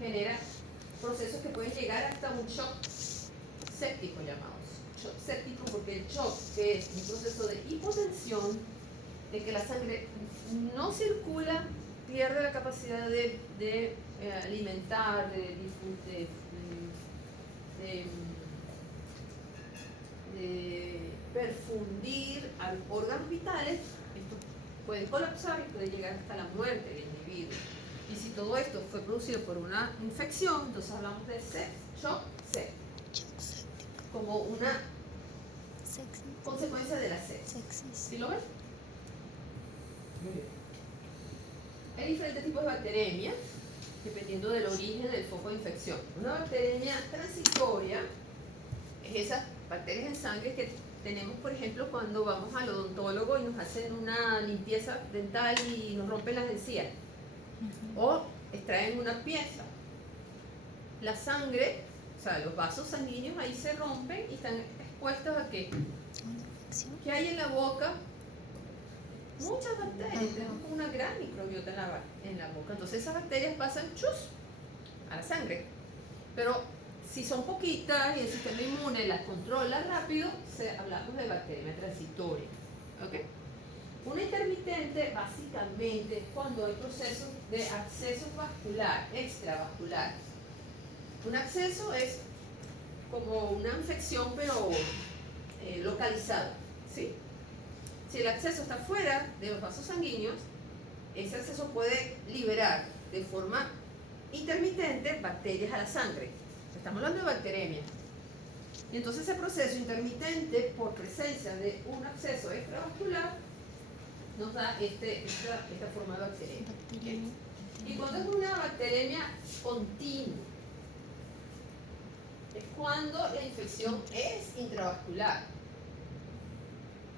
genera procesos que pueden llegar hasta un shock séptico llamados. Shock séptico porque el shock es un proceso de hipotensión, de que la sangre no circula, pierde la capacidad de alimentar, de perfundir a los órganos vitales. Esto puede colapsar y puede llegar hasta la muerte del individuo. Y si todo esto fue producido por una infección, entonces hablamos de shock séptico, como una consecuencia de la sepsis. ¿Sí lo ven? Muy bien. Hay diferentes tipos de bacteremias, dependiendo del origen del foco de infección. Una bacteremia transitoria es esas bacterias en sangre que tenemos, por ejemplo, cuando vamos al odontólogo y nos hacen una limpieza dental y nos rompen las encías. O extraen una pieza. La sangre, o sea, los vasos sanguíneos ahí se rompen y están expuestos a ¿qué? ¿Qué hay en la boca? Muchas bacterias. Tenemos una gran microbiota en la boca. Entonces esas bacterias pasan a la sangre. Pero si son poquitas y el sistema inmune las controla rápido, hablamos de bacteria transitoria. ¿Okay? Una intermitente básicamente es cuando hay procesos de acceso vascular, extravascular. Un acceso es como una infección pero localizada, ¿sí? Si el acceso está fuera de los vasos sanguíneos, ese acceso puede liberar de forma intermitente bacterias a la sangre. Estamos hablando de bacteremia. Y entonces ese proceso intermitente por presencia de un acceso extravascular nos da esta forma de bacteremia. ¿Okay? Y cuando es una bacteremia continua, es cuando la infección es intravascular.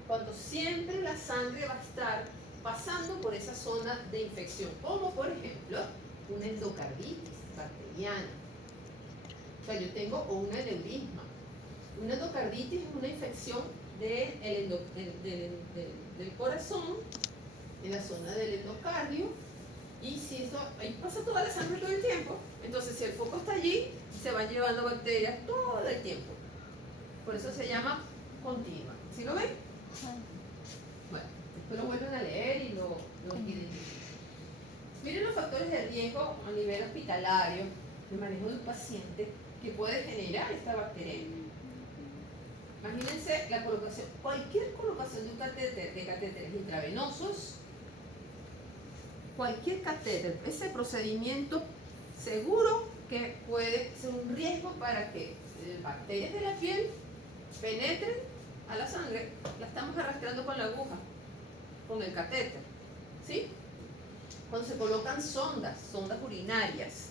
Cuando siempre la sangre va a estar pasando por esa zona de infección, como por ejemplo una endocarditis bacteriana. O sea, yo tengo un aneurisma. Una endocarditis es una infección del corazón, en la zona del endocardio, y si eso, ahí pasa toda la sangre todo el tiempo, entonces si el foco está allí, se van llevando bacterias todo el tiempo. Por eso se llama continua. ¿Sí lo ven? Bueno, después lo vuelven a leer y lo identifican. Miren los factores de riesgo a nivel hospitalario, de manejo de un paciente, que puede generar esta bacteria. Imagínense la colocación, cualquier colocación de un catéter, de catéteres intravenosos, cualquier catéter, ese procedimiento seguro que puede ser un riesgo para que bacterias de la piel penetren a la sangre. La estamos arrastrando con la aguja, con el catéter, ¿sí? Cuando se colocan sondas urinarias,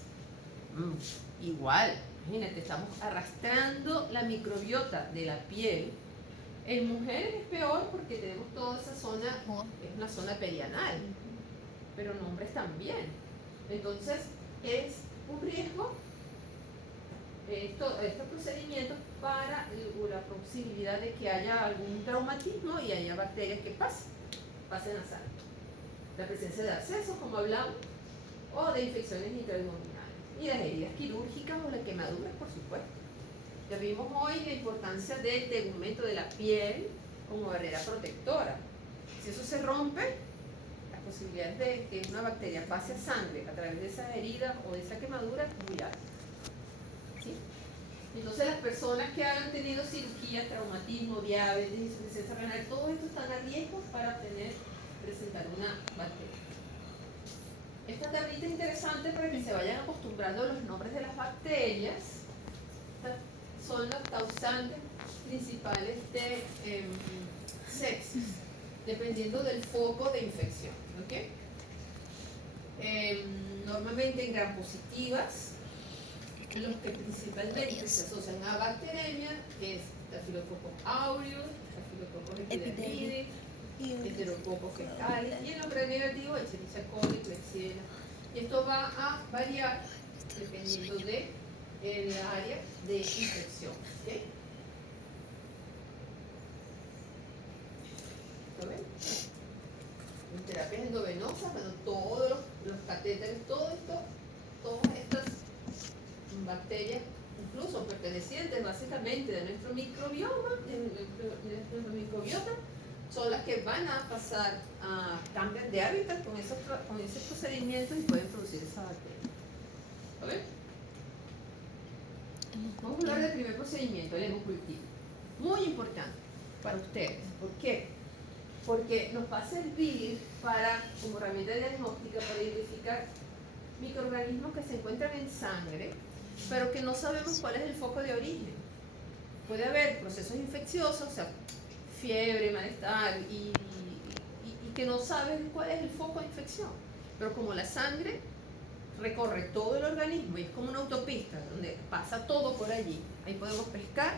igual, imagínate, estamos arrastrando la microbiota de la piel. En mujeres es peor porque tenemos toda esa zona, es una zona perianal, pero en hombres también. Entonces, es un riesgo estos procedimientos para la posibilidad de que haya algún traumatismo y haya bacterias que pasen a sangre. La presencia de abscesos, como hablamos, o de infecciones intraabdominales. Y las heridas quirúrgicas o las quemaduras, por supuesto. Ya vimos hoy la importancia del tegumento de la piel como barrera protectora. Si eso se rompe, las posibilidades de que una bacteria pase a sangre a través de esas heridas o de esa quemadura es muy alta. ¿Sí? Entonces las personas que hayan tenido cirugía, traumatismo, diabetes, insuficiencia renal, todo esto están a riesgo para presentar una bacteria. Esta tablita es interesante para que se vayan acostumbrando a los nombres de las bacterias. Estas son los causantes principales de sepsis, dependiendo del foco de infección. ¿Okay? Normalmente en gram positivas, los que principalmente se asocian a bacteremia es Staphylococcus aureus, Staphylococcus epidermidis, Enterococcus fecalis, y en los gram negativos Escherichia coli, Klebsiella. Y esto va a variar dependiendo de el área de infección. ¿Okay? ¿Lo ven? En terapias endovenosas, bueno, todos los catéteres, todo básicamente de nuestro microbioma, de nuestro microbiota, son las que van a pasar a cambiar de hábitat con esos procedimientos y pueden producir esa bacteria. ¿A ver? Vamos a hablar del primer procedimiento, el hemocultivo. Muy importante para ustedes. ¿Por qué? Porque nos va a servir como herramienta diagnóstica para identificar microorganismos que se encuentran en sangre, pero que no sabemos cuál es el foco de origen. Puede haber procesos infecciosos, o sea, fiebre, malestar, y que no saben cuál es el foco de infección. Pero como la sangre recorre todo el organismo y es como una autopista donde pasa todo por allí, ahí podemos pescar,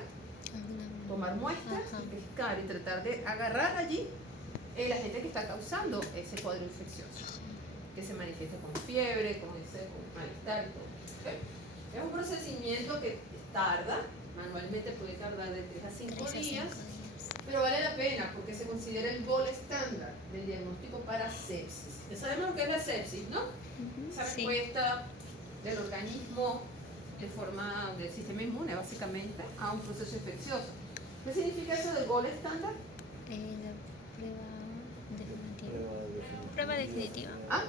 tomar muestras, y pescar y tratar de agarrar allí el agente que está causando ese cuadro infeccioso, que se manifiesta con fiebre, con malestar y todo. ¿Okay? Es un procedimiento que tarda, manualmente puede tardar de 3 a 5 días, pero vale la pena porque se considera el gold estándar del diagnóstico para sepsis. Ya sabemos lo que es la sepsis, ¿no? Esa respuesta del organismo de forma del sistema inmune, básicamente, a un proceso infeccioso. ¿Qué significa eso de gold estándar? Prueba definitiva. ¿Ah?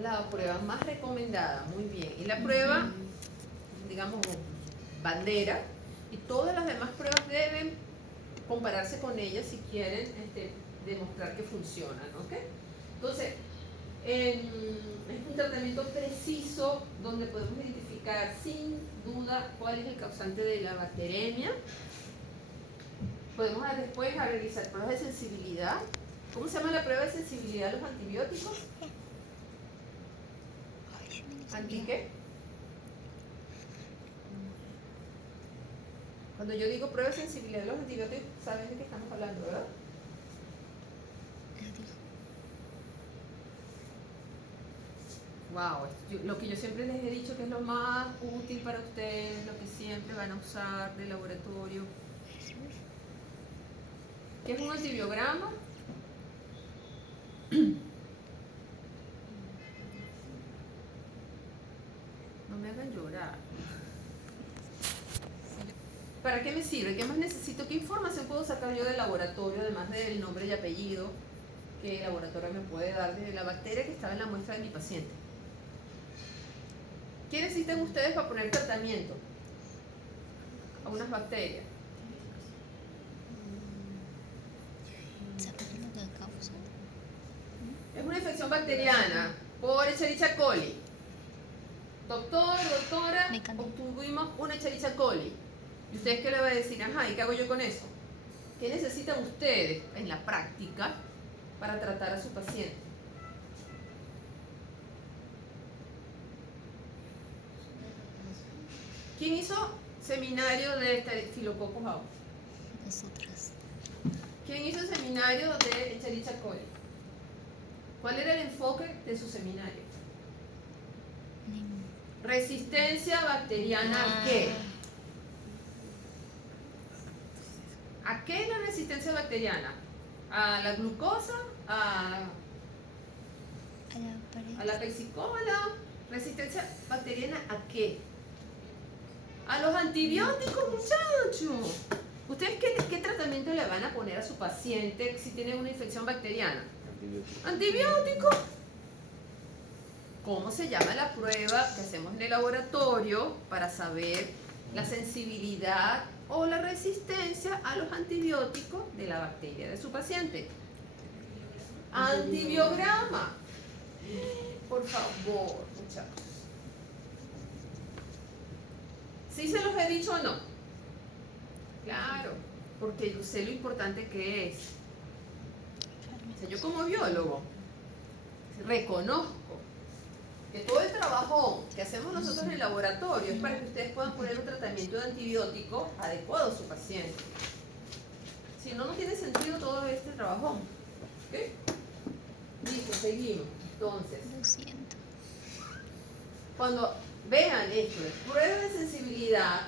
La prueba más recomendada, muy bien. Y la prueba, digamos, bandera, y todas las demás pruebas deben compararse con ellas si quieren demostrar que funcionan, ¿ok? Entonces, es un tratamiento preciso donde podemos identificar sin duda cuál es el causante de la bacteremia. Podemos después realizar pruebas de sensibilidad. ¿Cómo se llama la prueba de sensibilidad a los antibióticos? ¿Anti qué? Cuando yo digo prueba de sensibilidad a los antibióticos, ¿saben de qué estamos hablando, verdad? Wow, lo que yo siempre les he dicho que es lo más útil para ustedes, lo que siempre van a usar de laboratorio. ¿Qué es un antibiograma? No me hagan llorar. ¿Para qué me sirve? ¿Qué más necesito? ¿Qué información puedo sacar yo del laboratorio, además del nombre y apellido que el laboratorio me puede dar de la bacteria que estaba en la muestra de mi paciente? ¿Qué necesitan ustedes para poner tratamiento a unas bacterias? Es una infección bacteriana por Escherichia coli. Doctor, doctora, obtuvimos una Escherichia coli. ¿Y ustedes qué le van a decir? Ajá, ¿y qué hago yo con eso? ¿Qué necesitan ustedes en la práctica para tratar a su paciente? ¿Quién hizo seminario de Staphylococcus aureus? Nosotras. ¿Quién hizo seminario de Escherichia coli? ¿Cuál era el enfoque de su seminario? Resistencia bacteriana ¿a qué? ¿A qué es la resistencia bacteriana? ¿A la glucosa? ¿A la pepsicola? ¿Resistencia bacteriana a qué? A los antibióticos, muchachos. ¿Ustedes qué tratamiento le van a poner a su paciente si tiene una infección bacteriana? Antibiótico. ¿Cómo se llama la prueba que hacemos en el laboratorio para saber la sensibilidad o la resistencia a los antibióticos de la bacteria de su paciente? Antibiograma. Por favor, muchachos. ¿Sí se los he dicho o no? Claro, porque yo sé lo importante que es. O sea, yo como biólogo reconozco que todo el trabajo que hacemos nosotros en el laboratorio es para que ustedes puedan poner un tratamiento de antibiótico adecuado a su paciente. Si no, no tiene sentido todo este trabajo. ¿Ok? Listo, seguimos. Entonces, Lo siento. cuando vean esto, prueba de sensibilidad,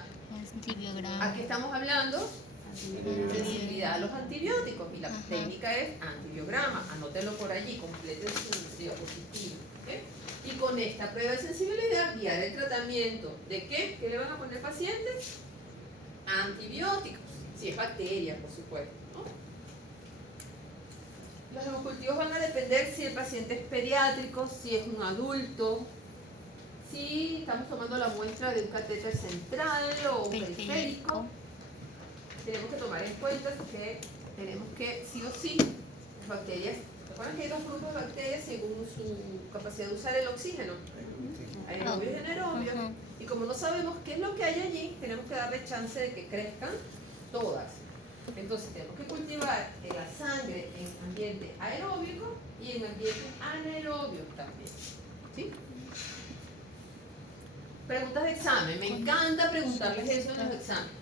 Antibiograma. ¿a qué estamos hablando? Sensibilidad a los antibióticos. Y la técnica es antibiograma. Anótenlo por allí, completen su diapositiva. ¿Okay? Y con esta prueba de sensibilidad, guiar el tratamiento. ¿De qué? ¿Qué le van a poner pacientes? antibióticos, si es bacteria, por supuesto, ¿no? Los hemocultivos van a depender si el paciente es pediátrico, si es un adulto, si estamos tomando la muestra de un catéter central o un periférico. Tenemos que tomar en cuenta que tenemos que, sí o sí, las bacterias, recuerden que hay dos grupos de bacterias según su capacidad de usar el oxígeno, aerobios y anaerobios, y como no sabemos qué es lo que hay allí, tenemos que darle chance de que crezcan todas. Entonces tenemos que cultivar la sangre en ambiente aeróbico y en ambiente anaerobio también, ¿sí? Preguntas de examen, me encanta preguntarles eso en los exámenes.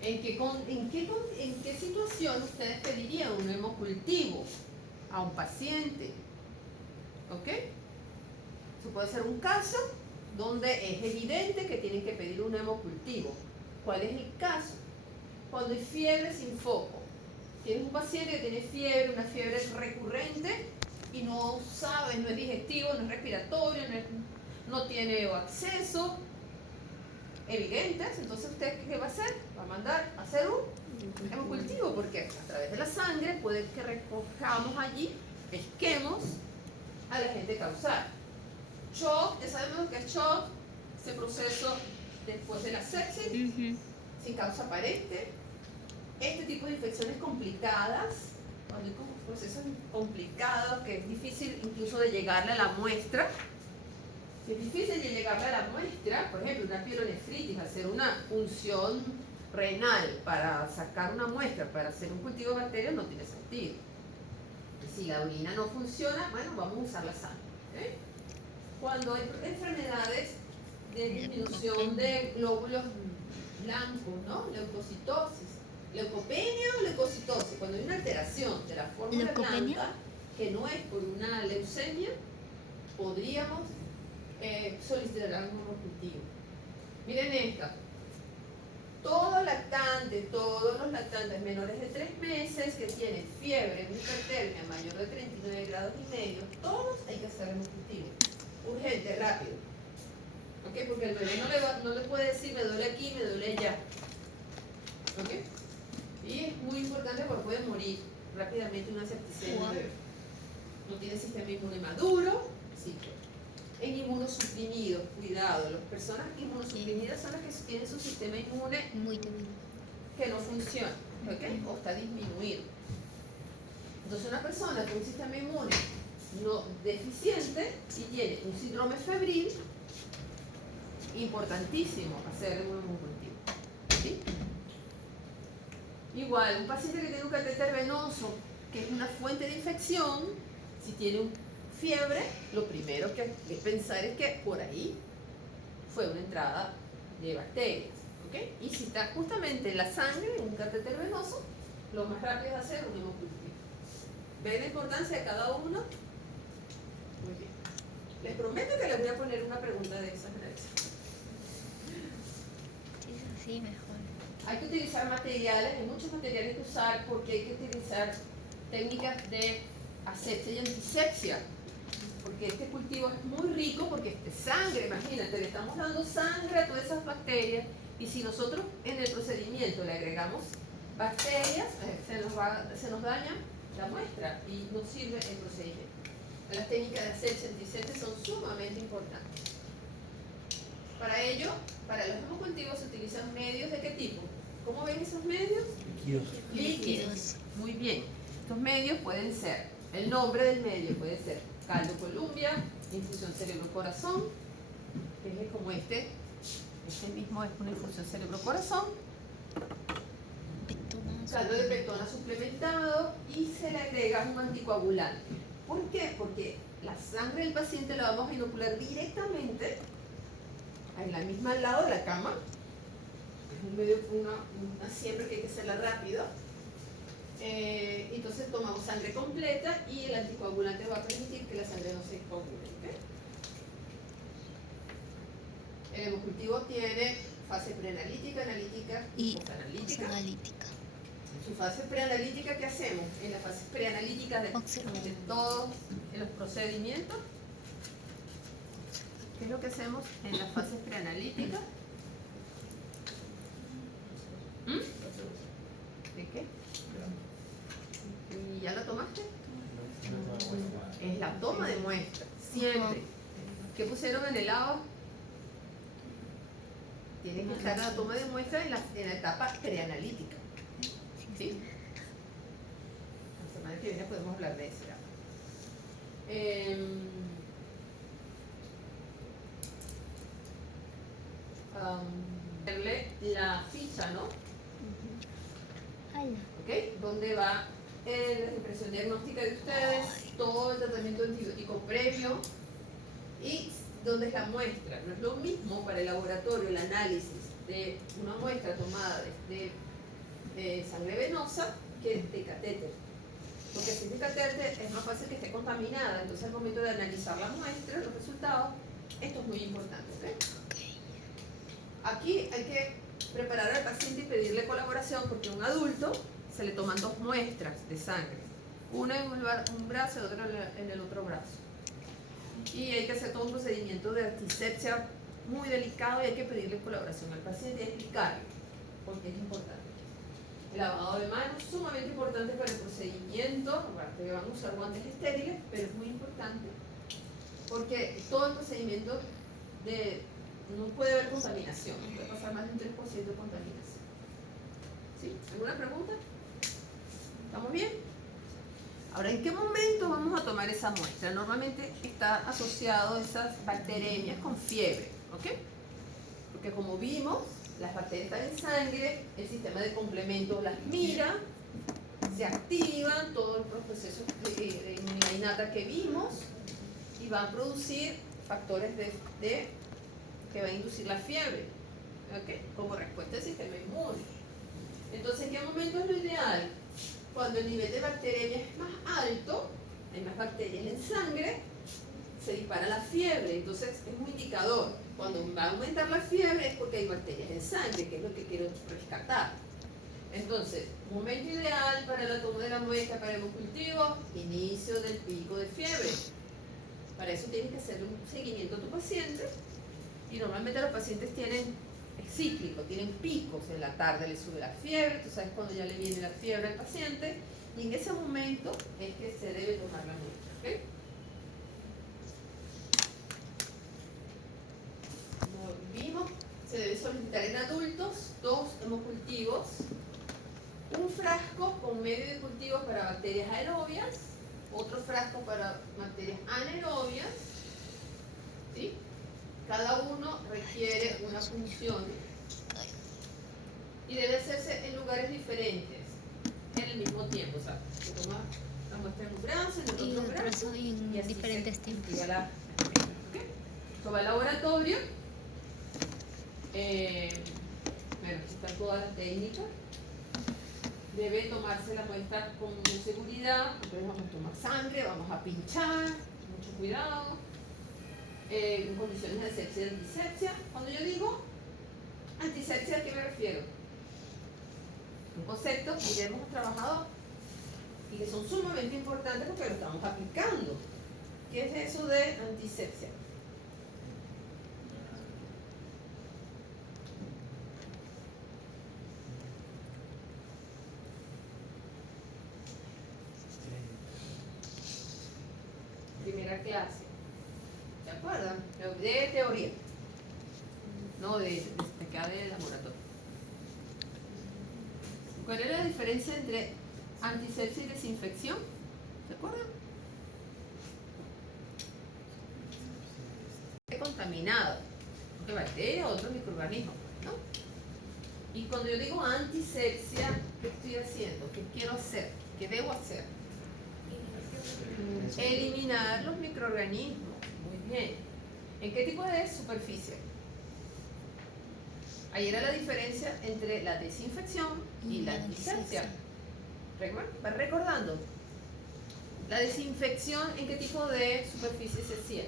¿En qué situación ustedes pedirían un hemocultivo a un paciente? ¿Ok? Eso puede ser un caso donde es evidente que tienen que pedir un hemocultivo. ¿Cuál es el caso? Cuando hay fiebre sin foco. Tienes un paciente que tiene fiebre, una fiebre recurrente y no sabe, no es digestivo, no es respiratorio, no tiene acceso evidentes, entonces usted ¿qué va a hacer? Va a mandar a hacer un hemocultivo porque a través de la sangre puede que recojamos allí, pesquemos al agente causal. Shock, ya sabemos lo que es shock, ese proceso después de la sepsis, sin causa aparente. Este tipo de infecciones complicadas, cuando hay procesos complicados que es difícil incluso de llegarle a la muestra. Si es difícil de llegarle a la muestra, por ejemplo, una pielonefritis, hacer una punción renal para sacar una muestra, para hacer un cultivo de bacterias, no tiene sentido. Si la orina no funciona, bueno, vamos a usar la sangre. ¿Eh? Cuando hay enfermedades de disminución de glóbulos blancos, ¿no? Leucocitosis. ¿Leucopenia o leucocitosis? Cuando hay una alteración de la fórmula blanca, que no es por una leucemia, podríamos solicitar un hemocultivo. Miren esta. Todos los lactantes menores de 3 meses que tienen fiebre, una hipertermia mayor de 39 grados y medio, todos hay que hacer hemocultivo. Urgente, rápido. ¿Ok? Porque el bebé no le puede decir me duele aquí, me duele allá. ¿Ok? Y es muy importante porque puede morir rápidamente una septicemia. No tiene sistema inmune maduro, sí. En inmunosuprimidos, cuidado, las personas inmunosuprimidas son las que tienen su sistema inmune muy débil, que no funciona, ¿ok? O está disminuido. Entonces una persona con un sistema inmune no deficiente y tiene un síndrome febril, importantísimo hacer un hemocultivo, ¿sí? Igual, un paciente que tiene un catéter venoso, que es una fuente de infección, si tiene fiebre, lo primero que hay que pensar es que por ahí fue una entrada de bacterias, ¿ok? Y si está justamente en la sangre, en un catéter venoso, lo más rápido es hacer un hemocultivo. ¿Ven la importancia de cada uno? Muy bien. Les prometo que les voy a poner una pregunta de esas en el examen. Sí, mejor. Hay que utilizar materiales, hay muchos materiales que usar porque hay que utilizar técnicas de asepsia y antisepsia. Porque este cultivo es muy rico porque es sangre, imagínate, le estamos dando sangre a todas esas bacterias y si nosotros en el procedimiento le agregamos bacterias, se nos daña la muestra y no sirve el procedimiento. Las técnicas de asepsia y antisepsia son sumamente importantes. Para ello, para los hemocultivos se utilizan medios de qué tipo. ¿Cómo ven esos medios? Líquidos. Muy bien. Estos medios pueden ser, el nombre del medio puede ser caldo Columbia, infusión cerebro-corazón, que es como este mismo es una infusión cerebro-corazón, caldo de pectona suplementado y se le agrega un anticoagulante. ¿Por qué? Porque la sangre del paciente la vamos a inocular directamente en la misma al lado de la cama. Es un medio, una siempre que hay que hacerla rápido. Entonces tomamos sangre completa y el anticoagulante va a permitir que la sangre no se coagule. ¿Okay? El hemocultivo tiene fase preanalítica, analítica y posanalítica. Su fase preanalítica, ¿qué hacemos? En las fases preanalíticas de todos los procedimientos, ¿qué es lo que hacemos en las fases preanalíticas? ¿Ok? ¿Y ya la tomaste? Es la toma de muestra, siempre. ¿Qué pusieron en el lado? Tiene que estar la toma de muestra en la etapa preanalítica. ¿Sí? La semana que viene podemos hablar de eso. Verle la ficha, ¿no? ¿Ok? ¿Dónde va la impresión diagnóstica de ustedes? Todo el tratamiento antibiótico previo y dónde es la muestra. No es lo mismo para el laboratorio el análisis de una muestra tomada de sangre venosa que de catéter. Porque si es de catéter es más fácil que esté contaminada. Entonces al momento de analizar la muestra, los resultados, esto es muy importante. ¿Okay? Aquí hay que preparar al paciente y pedirle colaboración porque a un adulto se le toman 2 muestras de sangre. Una en un brazo y otra en el otro brazo. Y hay que hacer todo un procedimiento de antisepsia muy delicado y hay que pedirle colaboración al paciente y explicarle porque es importante. El lavado de manos es sumamente importante para el procedimiento, aparte que van a usar guantes estériles, pero es muy importante porque todo el procedimiento no puede haber contaminación, puede pasar más de un 3% de contaminación. ¿Sí? ¿Alguna pregunta? ¿Estamos bien? Ahora, ¿en qué momento vamos a tomar esa muestra? Normalmente está asociado esas bacteriemias con fiebre, ¿ok? Porque como vimos, las bacterias están en sangre, el sistema de complementos las mira, se activan todos los procesos de inmunidad innata que vimos y van a producir factores que van a inducir la fiebre, ¿ok? Como respuesta del sistema inmune. Entonces, ¿en qué momento es lo ideal? Cuando el nivel de bacterias es más alto, hay más bacterias en sangre, se dispara la fiebre, entonces es un indicador. Cuando va a aumentar la fiebre es porque hay bacterias en sangre, que es lo que quiero rescatar. Entonces, momento ideal para la toma de la muestra para el cultivo, inicio del pico de fiebre. Para eso tienes que hacer un seguimiento a tu paciente y normalmente los pacientes tienen cíclico, tienen picos, en la tarde le sube la fiebre, tú sabes cuando ya le viene la fiebre al paciente y en ese momento es que se debe tomar la muestra. ¿Okay? Como vimos, se debe solicitar en adultos 2 hemocultivos, un frasco con medio de cultivo para bacterias aerobias, otro frasco para bacterias anaerobias, ¿sí? Cada uno requiere una función y debe hacerse en lugares diferentes en el mismo tiempo. O sea, se toma la muestra en un brazo, en el otro brazo y en diferentes tiempos. ¿Okay? Esto va al laboratorio. Bueno, aquí está toda la técnica. Debe tomarse la muestra con seguridad. Entonces vamos a tomar sangre, vamos a pinchar, mucho cuidado. En condiciones de asepsia y antisepsia. Cuando yo digo antisepsia, ¿a qué me refiero? Un concepto que ya hemos trabajado y que son sumamente importantes porque lo estamos aplicando. ¿Qué es eso de antisepsia? Primera clase. ¿Se acuerdan? De teoría. No de acá de laboratorio. ¿Cuál es la diferencia entre antisepsia y desinfección? ¿Se acuerdan? Contaminado. ¿Qué bacteria o otros microorganismos? ¿No? Y cuando yo digo antisepsia, ¿qué estoy haciendo? ¿Qué quiero hacer? ¿Qué debo hacer? Eliminar los microorganismos. Muy bien. ¿En qué tipo de superficie? Ahí era la diferencia entre la desinfección y la antisepsia. ¿Va recordando? La desinfección, ¿en qué tipo de superficie se hacía?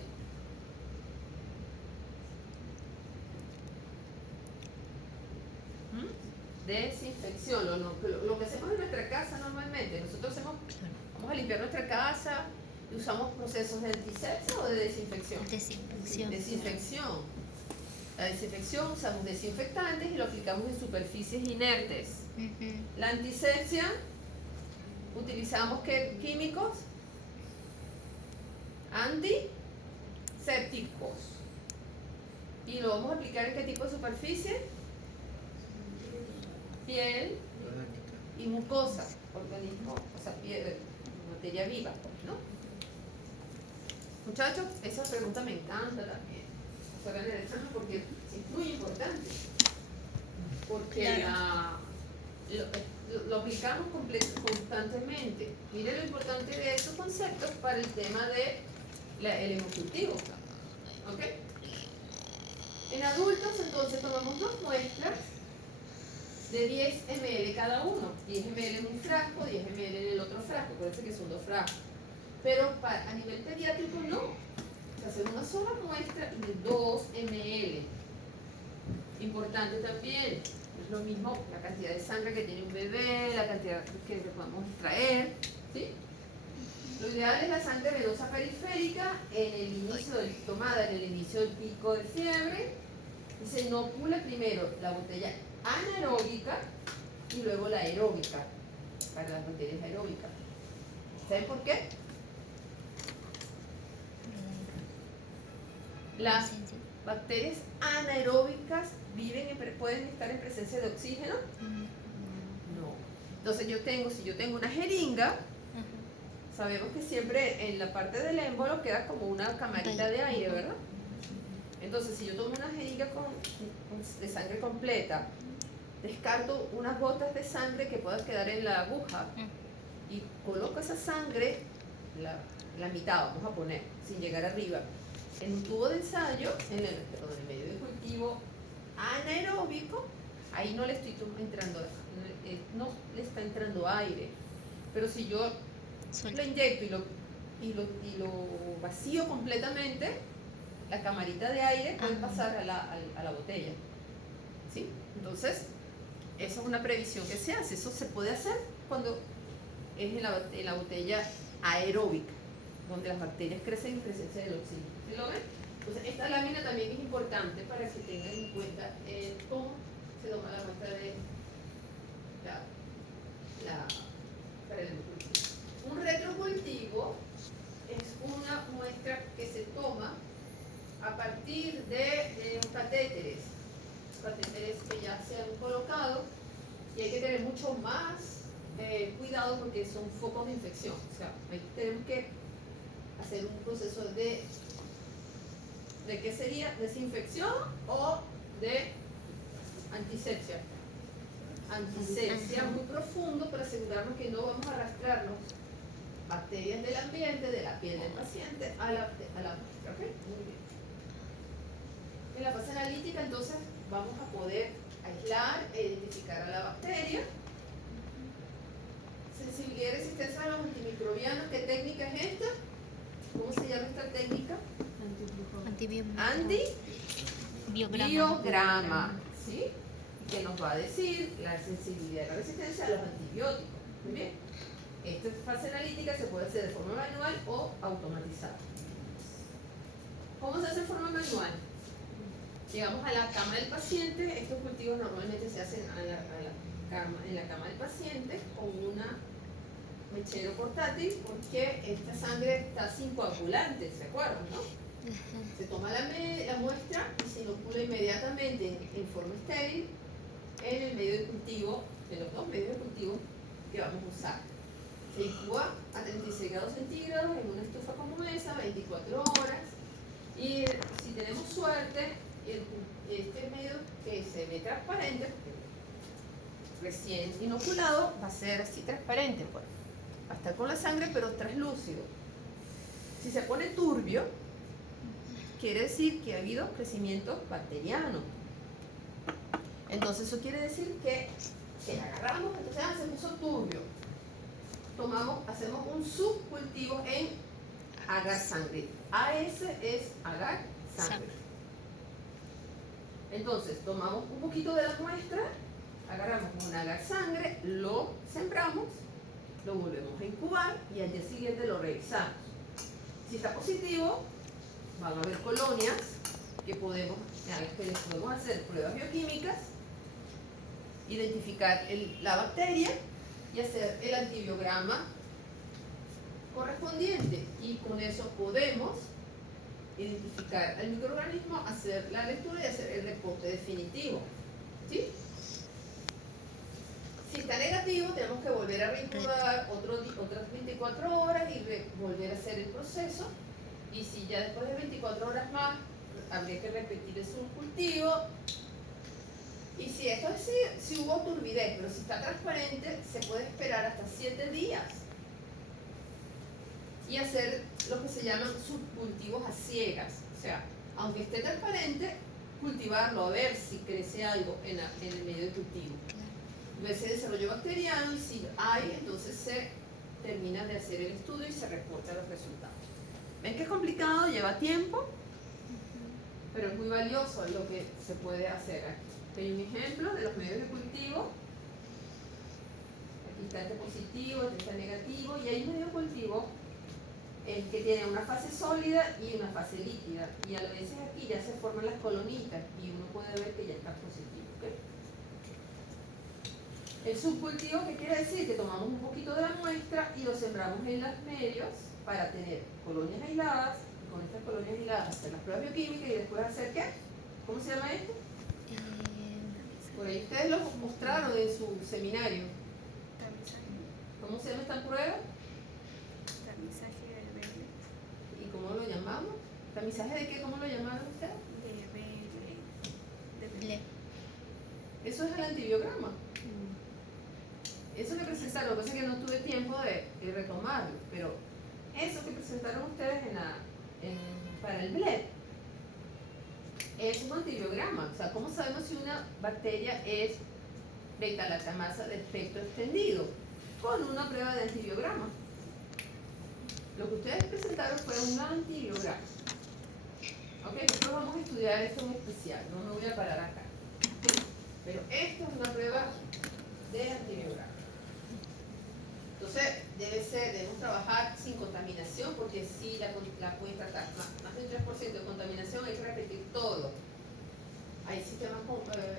Desinfección, lo que hacemos en nuestra casa normalmente. Nosotros vamos a limpiar nuestra casa y usamos procesos de antisepsia o de desinfección. Desinfección. La desinfección usamos desinfectantes y lo aplicamos en superficies inertes. La antisepsia, utilizamos ¿qué químicos? Antisépticos. ¿Y lo vamos a aplicar en qué tipo de superficie? Piel y mucosa, organismo, o sea, piel, materia viva, ¿no? Muchachos, esa pregunta me encanta también. Hacer el examen porque es muy importante. Porque Claro. lo aplicamos constantemente. Mire lo importante de esos conceptos para el tema de el hemocultivo. ¿Ok? En adultos, entonces, tomamos dos muestras de 10 ml cada uno. 10 ml en un frasco, 10 ml en el otro frasco. Parece que son dos frascos. Pero a nivel pediátrico no. Se hace una sola muestra de 2 ml. Importante también, es lo mismo la cantidad de sangre que tiene un bebé, la cantidad que podemos extraer, ¿sí? Lo ideal es la sangre venosa periférica en el inicio tomada en el inicio del pico de fiebre, y se inocula primero la botella anaeróbica y luego la aeróbica para las bacterias aeróbicas. ¿Saben por qué? Las bacterias anaeróbicas pueden estar en presencia de oxígeno. No. Entonces si yo tengo una jeringa, sabemos que siempre en la parte del émbolo queda como una camarita de aire, ¿verdad? Entonces si yo tomo una jeringa de sangre completa, descarto unas gotas de sangre que puedan quedar en la aguja y coloco esa sangre, la mitad vamos a poner, sin llegar arriba, en un tubo de ensayo, en el medio de cultivo anaeróbico. Ahí no le estoy entrando, no le está entrando aire. Pero si yo lo inyecto y lo vacío completamente, la camarita de aire puede pasar a la botella. ¿Sí? Entonces, esa es una previsión que se hace. Eso se puede hacer cuando es en la botella aeróbica, donde las bacterias crecen en presencia del oxígeno. ¿Sí lo ven? Entonces, esta lámina también es importante para que tengan en cuenta cómo se toma la muestra de para el hemocultivo. Un retrocultivo es una muestra que se toma a partir de catéteres que ya se han colocado, y hay que tener mucho más cuidado porque son focos de infección. O sea, ahí tenemos que hacer un proceso ¿de qué sería? ¿Desinfección o de antisepsia? Antisepsia muy profundo para asegurarnos que no vamos a arrastrarnos bacterias del ambiente, de la piel del paciente, a la muestra. ¿Ok? Muy bien. En la fase analítica, entonces, vamos a poder aislar e identificar a la bacteria. Sensibilidad y resistencia a los antimicrobianos. ¿Qué técnica es esta? ¿Cómo se llama esta técnica? Antibiograma. ¿Sí? Que nos va a decir la sensibilidad y la resistencia a los antibióticos. Muy bien. Esta fase analítica se puede hacer de forma manual o automatizada. ¿Cómo se hace de forma manual? Llegamos a la cama del paciente. Estos cultivos normalmente se hacen en la cama del paciente con un mechero portátil, porque esta sangre está sin coagulantes, ¿se acuerdan, no? Se toma la muestra y se inocula inmediatamente en forma estéril en el medio de cultivo, en los dos medios de cultivo que vamos a usar. Se incuba a 36 grados centígrados en una estufa como esa, 24 horas, y si tenemos suerte, este medio que se ve transparente, recién inoculado, va a ser así transparente, pues. Va a estar con la sangre pero translúcido. Si se pone turbio, quiere decir que ha habido crecimiento bacteriano. Entonces eso quiere decir que agarramos, entonces se puso turbio. Hacemos un subcultivo en agar sangre. AS es agar sangre. Entonces tomamos un poquito de la muestra, agarramos un agar sangre, lo sembramos, lo volvemos a incubar y al día siguiente lo revisamos. Si está positivo, van a haber colonias que les podemos hacer pruebas bioquímicas identificar la bacteria y hacer el antibiograma correspondiente. Y con eso podemos identificar al microorganismo, hacer la lectura y hacer el reporte definitivo. ¿Sí? Si está negativo, tenemos que volver a reincubar otras 24 horas y volver a hacer el proceso. Y si ya después de 24 horas más, habría que repetir el subcultivo. Y si esto es si hubo turbidez, pero si está transparente, se puede esperar hasta 7 días. Y hacer lo que se llaman subcultivos a ciegas. O sea, aunque esté transparente, cultivarlo a ver si crece algo en el medio de cultivo. Ver si hay desarrollo bacteriano y si hay, entonces se termina de hacer el estudio y se reportan los resultados. ¿Ven que es complicado? Lleva tiempo, pero es muy valioso lo que se puede hacer aquí. Hay un ejemplo de los medios de cultivo. Aquí está este positivo, este está negativo, y hay un medio de cultivo que tiene una fase sólida y una fase líquida. Y a veces aquí ya se forman las colonitas y uno puede ver que ya está positivo. ¿Okay? El subcultivo, ¿qué quiere decir? Que tomamos un poquito de la muestra y lo sembramos en los medios para tener colonias aisladas, y con estas colonias aisladas hacer las pruebas bioquímicas y después hacer ¿qué? ¿Cómo se llama esto? Por ahí ustedes lo mostraron en su seminario. ¿Cómo se llama esta prueba? Tamizaje de BL. ¿Y cómo lo llamamos? ¿Tamizaje de qué? ¿Cómo lo llamaron ustedes? De BL. Eso es el antibiograma. Eso que presentaron, lo que pasa es que no tuve tiempo de retomarlo, pero eso que presentaron ustedes para el BLED es un antibiograma. O sea, ¿cómo sabemos si una bacteria es beta-lactamasa de espectro extendido? Con una prueba de antibiograma. Lo que ustedes presentaron fue un antibiograma. Ok, nosotros vamos a estudiar esto en especial, no me voy a parar acá. Pero esto es una prueba de antibiograma. Entonces, debemos trabajar sin contaminación, porque si la pueden tratar más del 3% de contaminación, hay que repetir todo. Hay sistemas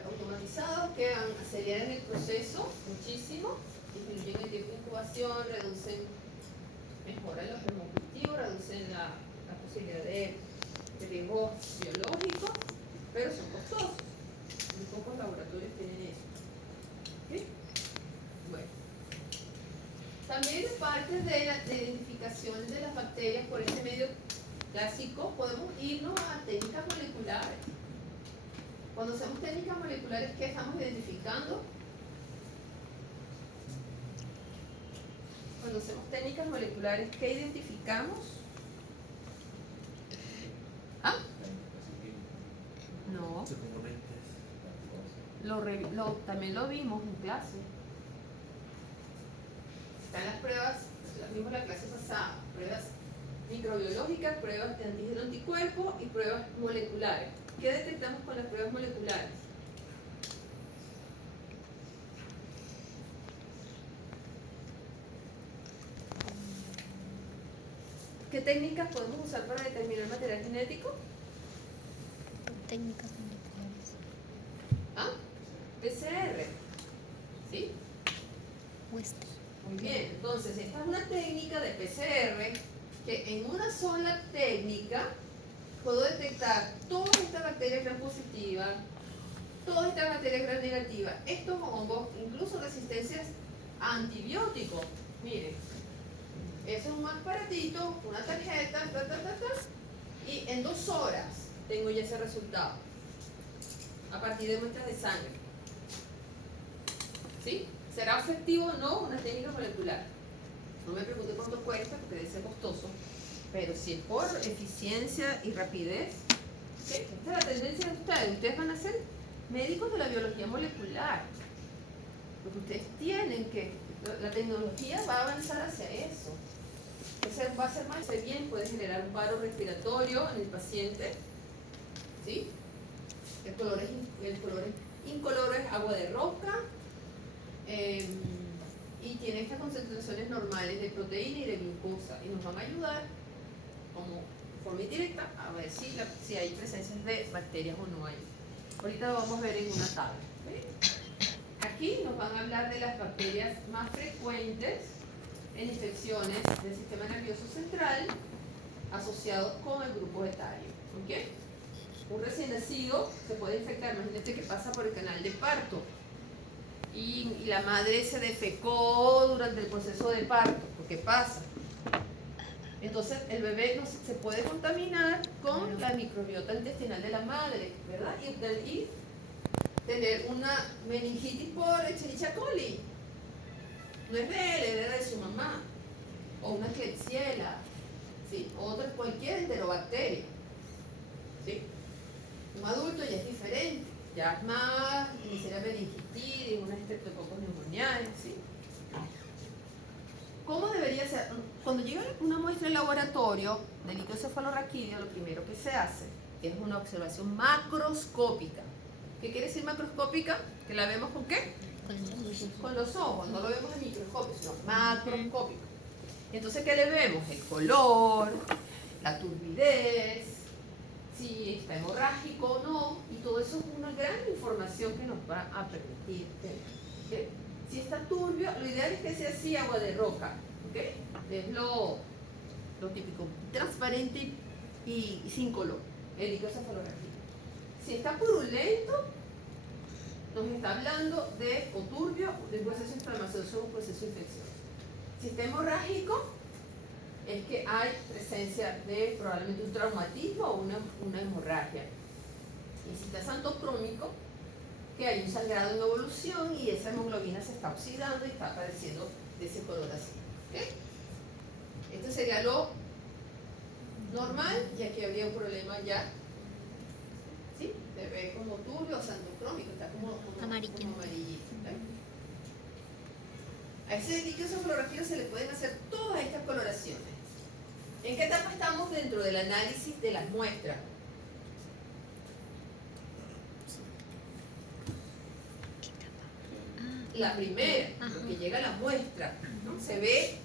automatizados que aceleran el proceso muchísimo, disminuyen el tiempo de incubación, mejoran los germocultivos, reducen la posibilidad de riesgo biológico, pero son costosos. Muy pocos laboratorios tienen eso. ¿Sí? Bueno. También parte de la identificación de las bacterias por este medio clásico, podemos irnos a técnicas moleculares. Cuando hacemos técnicas moleculares, ¿qué estamos identificando? Cuando hacemos técnicas moleculares, ¿qué identificamos? ¿Ah? No. También lo vimos en clase. Están las pruebas, las vimos en la clase pasada, pruebas microbiológicas, pruebas de antígeno anticuerpo y pruebas moleculares. ¿Qué detectamos con las pruebas moleculares? ¿Qué técnicas podemos usar para determinar material genético? Técnicas moleculares. ¿Ah? PCR. ¿Sí? Western. Muy bien, entonces esta es una técnica de PCR que en una sola técnica puedo detectar todas estas bacterias gram positivas, todas estas bacterias gram negativas, estos hongos, incluso resistencias a antibióticos. Miren, eso es un aparatito, una tarjeta, y en 2 horas tengo ya ese resultado a partir de muestras de sangre. ¿Sí? ¿Será efectivo o no una técnica molecular? No me pregunte cuánto cuesta porque debe ser costoso, pero si es por eficiencia y rapidez, ¿sí? Esta es la tendencia de ustedes. Ustedes van a ser médicos de la biología molecular, porque ustedes tienen que, la tecnología va a avanzar hacia eso. Entonces va a ser más bien, puede generar un paro respiratorio en el paciente, ¿sí? El color incoloro es agua de roca, y tiene estas concentraciones normales de proteína y de glucosa, y nos van a ayudar como forma indirecta a ver si hay presencias de bacterias o no hay. Ahorita lo vamos a ver en una tabla. ¿Sí? Aquí nos van a hablar de las bacterias más frecuentes en infecciones del sistema nervioso central asociados con el grupo etario. ¿Ok? Un recién nacido se puede infectar, imagínate que pasa por el canal de parto y la madre se defecó durante el proceso de parto, ¿qué pasa? Entonces el bebé no se puede contaminar con la microbiota intestinal de la madre, ¿verdad? Y tener una meningitis por Escherichia coli. No es de él, es de su mamá. O una Klebsiella, ¿sí? Otra, cualquier enterobacteria, ¿sí? Un adulto ya es diferente, ya es más Neisseria meningitidis, una Streptococcus pneumoniae, ¿sí? ¿Cómo debería ser? Cuando llega una muestra de laboratorio de líquido cefalorraquídeo, lo primero que se hace es una observación macroscópica. ¿Qué quiere decir macroscópica? ¿Que la vemos con qué? Con los ojos, no lo vemos en microscopio, sino macroscópico. Entonces, ¿qué le vemos? El color, la turbidez, si está hemorrágico o no, y todo eso es una gran información que nos va a permitir tener. ¿Okay? Si está turbio, lo ideal es que sea así, agua de roca, ¿okay? Es lo típico, transparente y sin color, el líquido cefalorraquídeo. Si está purulento, nos está hablando de, o turbio, de un proceso inflamatorio o un proceso infeccioso. Si está hemorrágico, es que hay presencia de probablemente un traumatismo o una hemorragia. Y si está xantocrómico, que hay un sangrado en evolución y esa hemoglobina se está oxidando y está apareciendo de ese color así. ¿Okay? Esto sería lo normal y aquí habría un problema ya. ¿Sí? Se ve como turbio o xantocrómico, está como amarillito. ¿Okay? A ese líquido cefalorraquídeo se le pueden hacer todas estas coloraciones. ¿En qué etapa estamos dentro del análisis de las muestras? La primera, que llega a la muestra, ¿no? Se ve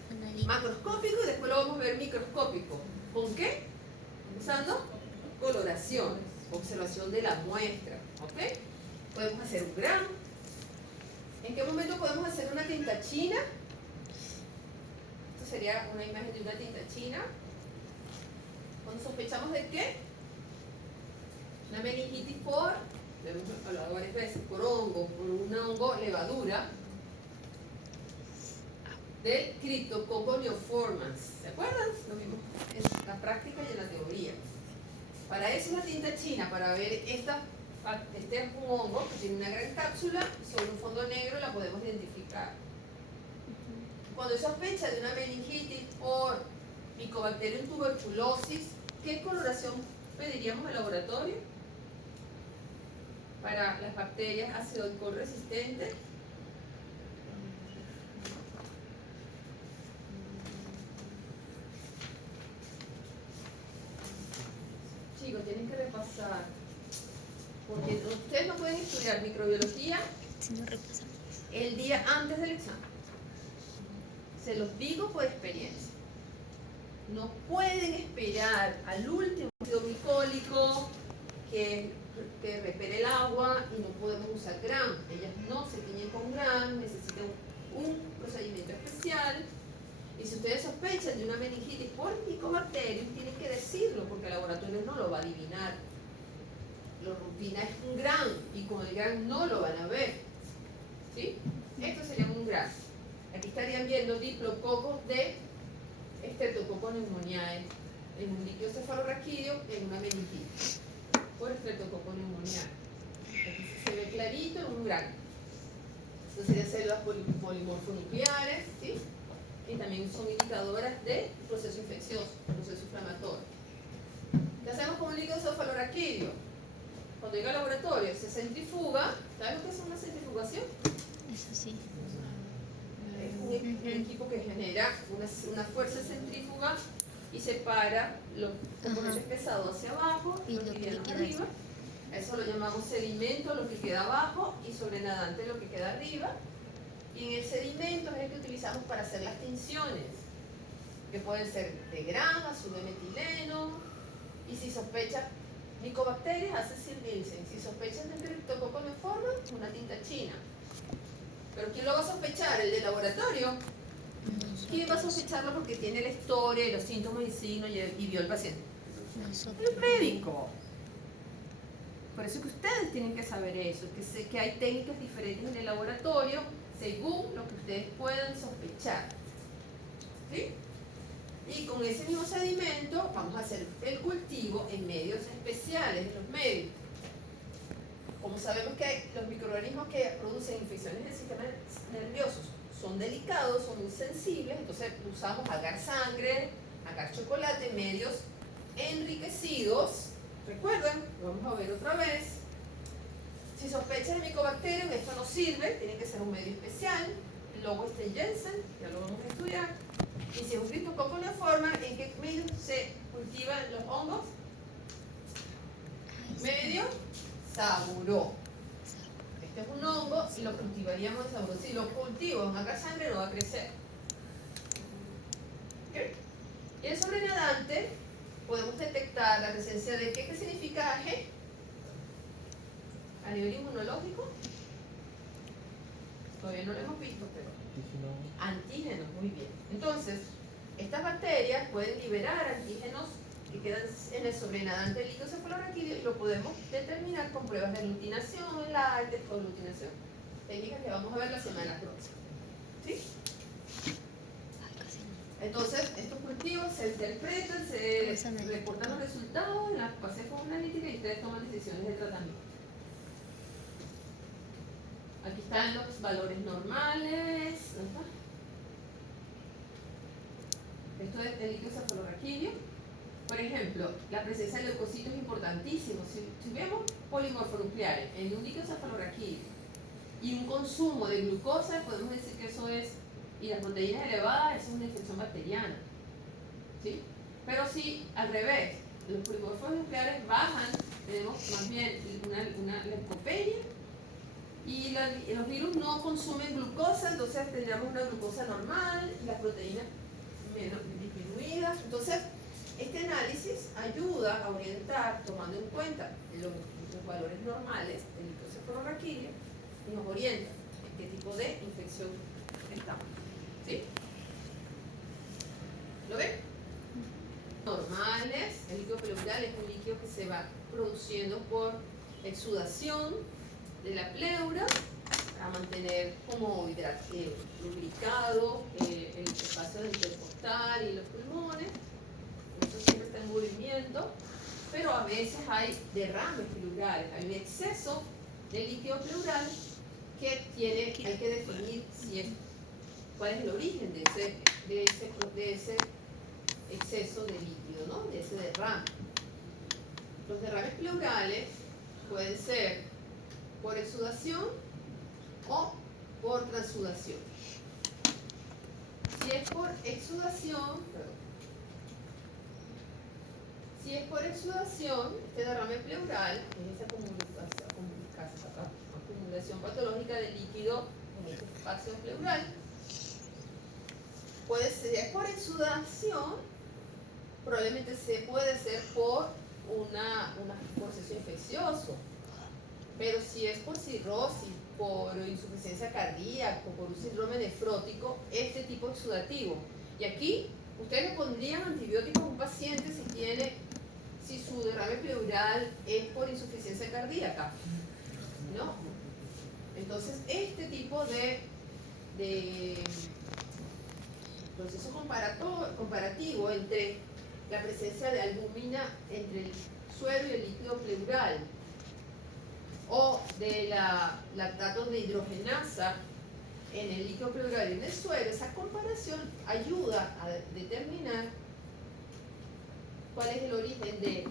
macroscópico y después lo vamos a ver microscópico. ¿Con qué? Usando coloración, observación de la muestra. ¿Ok? Podemos hacer un grano. ¿En qué momento podemos hacer una tinta china? Esto sería una imagen de una tinta china. Cuando sospechamos de qué? Una meningitis por, lo hemos hablado varias veces, por hongo, por un hongo levadura del Cryptococcus neoformans. ¿Se acuerdan? Lo vimos en la práctica y en la teoría. Para eso la tinta china, para ver este es un hongo que tiene una gran cápsula sobre un fondo negro, la podemos identificar. Cuando hay sospecha de una meningitis por Mycobacterium tuberculosis, ¿qué coloración pediríamos al laboratorio? Para las bacterias ácido alcohol resistentes. Chicos, tienen que repasar, porque ustedes no pueden estudiar microbiología el día antes del examen. Se los digo por experiencia. No pueden esperar al último ácido glicólico que repele el agua y no podemos usar GRAM. Ellas no se tiñen con GRAM, necesitan un procedimiento especial. Y si ustedes sospechan de una meningitis por Mycobacterium, tienen que decirlo porque el laboratorio no lo va a adivinar. La rutina es un GRAM y con el GRAM no lo van a ver. ¿Sí? Esto sería un GRAM. Aquí estarían viendo diplococos de Streptococcus pneumoniae en un líquido cefalorraquídeo en una meningitis por Streptococcus pneumoniae. Aquí se ve clarito en un grano. Estas serían células polimorfonucleares, ¿sí? Y también son indicadoras de proceso infeccioso, proceso inflamatorio. ¿Qué hacemos con un líquido cefalorraquídeo? Cuando llega al laboratorio se centrifuga. ¿Sabes lo que es una centrifugación? Eso sí. Es un equipo que genera una fuerza centrífuga y separa los componentes pesados hacia abajo y los livianos arriba. A eso lo llamamos sedimento, lo que queda abajo, y sobrenadante, lo que queda arriba. Y en el sedimento es el que utilizamos para hacer las tinciones, que pueden ser de GRAM, azul de metileno, y si sospechas Mycobacterias, hace Sil-Nielsen. Si sospechas de Cryptococcus neoformans, una tinta china. Pero ¿quién lo va a sospechar? ¿El de laboratorio? ¿Quién va a sospecharlo porque tiene la historia y los síntomas y signos y vio al paciente? El médico. Por eso es que ustedes tienen que saber eso, que hay técnicas diferentes en el laboratorio según lo que ustedes puedan sospechar. ¿Sí? Y con ese mismo sedimento vamos a hacer el cultivo en medios especiales, en los medios. Como sabemos que los microorganismos que producen infecciones del sistema nervioso son delicados, son muy sensibles, entonces usamos agar sangre, agar chocolate, medios enriquecidos. ¿Recuerdan? Lo vamos a ver otra vez. Si sospechas de Mycobacterium, esto no sirve, tiene que ser un medio especial. El logo está en Jensen, ya lo vamos a estudiar. Y si hemos visto un poco la forma en qué medio se cultivan los hongos, medio saburó. Este es un hongo y lo cultivaríamos en saburó. Si lo cultivo en agar sangre no va a crecer. ¿Okay? Y el sobrenadante podemos detectar la presencia de ¿qué significa AG? A nivel inmunológico. Todavía no lo hemos visto, pero antígenos, muy bien. Entonces, estas bacterias pueden liberar antígenos que quedan en el sobrenadante del líquido cefalorraquídeo y lo podemos determinar con pruebas de aglutinación, la aglutinación, técnicas que vamos a ver la semana próxima. ¿Sí? Entonces, estos cultivos se interpretan, se reportan los resultados en la fase analítica y ustedes toman decisiones de tratamiento. Aquí están los valores normales. Esto es el líquido cefalorraquídeo. Por ejemplo, la presencia de leucocitos es importantísimo. Si vemos polimorfonucleares en un líquido cefalorraquídeo y un consumo de glucosa, podemos decir que eso es, y las proteínas elevadas, eso es una infección bacteriana. ¿Sí? Pero si al revés, los polimorfonucleares bajan, tenemos más bien una leucopenia, y los virus no consumen glucosa, entonces tendríamos una glucosa normal y las proteínas menos disminuidas. Entonces, este análisis ayuda a orientar, tomando en cuenta los valores normales del líquido cefalorraquídeo, y nos orienta en qué tipo de infección estamos. ¿Sí? ¿Lo ven? Normales, el líquido pleural es un líquido que se va produciendo por exudación de la pleura para mantener como lubricado el espacio intercostal y los pulmones. Eso siempre está en movimiento, pero a veces hay derrames pleurales, hay un exceso de líquido pleural que hay que definir cuál es el origen de ese exceso de líquido, ¿no? De ese derrame. Los derrames pleurales pueden ser por exudación o por transsudación. Si es por exudación, este derrame pleural es esa acumulación patológica de líquido en este espacio pleural. Si es por exudación, probablemente puede ser por un proceso infeccioso. Pero si es por cirrosis, por insuficiencia cardíaca, por un síndrome nefrótico, este tipo exudativo. Y aquí, ustedes le pondrían antibióticos a un paciente si su derrame pleural es por insuficiencia cardíaca, ¿no? Entonces, este tipo de proceso comparativo entre la presencia de albúmina entre el suero y el líquido pleural, o de lactatos de hidrogenasa en el líquido pleural y en el suero, esa comparación ayuda a determinar cuál es el origen de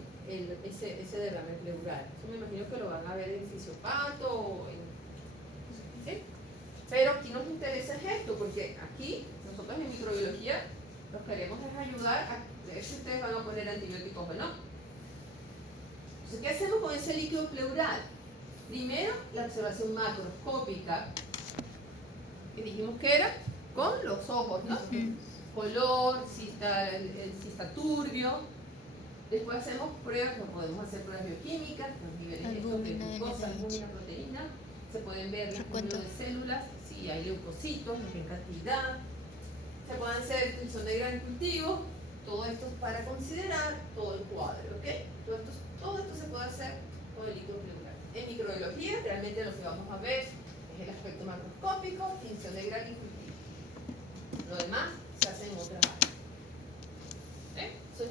ese derrame pleural. Eso me imagino que lo van a ver en fisiopato o ¿sí? Pero aquí nos interesa esto, porque aquí nosotros en microbiología los queremos es ayudar a ver si ustedes van a poner antibióticos o no. Entonces, ¿qué hacemos con ese líquido pleural? Primero, la observación macroscópica, que dijimos que era con los ojos, ¿no? Color, si está turbio. Después hacemos pruebas, podemos hacer pruebas bioquímicas, los niveles de glucosa, albúmina, proteína. Se pueden ver el Recuento. número de células, si hay leucocitos, en qué cantidad. Se pueden hacer función de gran cultivo. Todo esto es para considerar todo el cuadro, ¿ok? Todo esto se puede hacer con el líquido celular. En microbiología, realmente lo que vamos a ver es el aspecto macroscópico, función de gran y cultivo. Lo demás se hace en otras áreas.